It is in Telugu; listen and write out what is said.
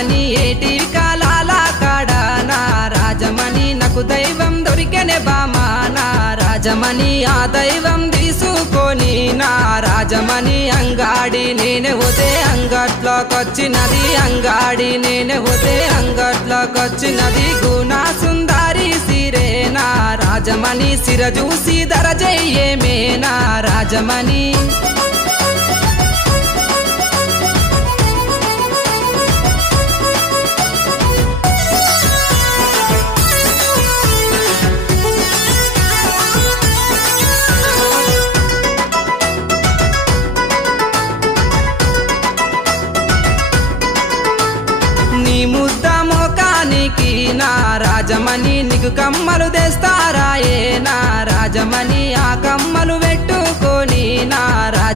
రాజమణి ఏటి కాలాల కాడ నా రాజమణి నాకు దైవం దొరికెనే బామా నా రాజమణి ఆ దైవం తీసుకొని నా రాజమణి అంగాడి నేనే పోతే అంగట్లోకొచ్చినది అంగాడి నేనే పోతే అంగట్లోకొచ్చినది గుణా సుందరి సిరే నా రాజమణి సిర చూసి దరజయ్యేమే నా రాజమణి నీ ముద్ద మోకానికి నా రాజమణి నీకు కమ్మలు తెస్తారాయే నా రాజమణి ఆ కమ్మలు పెట్టుకొని నా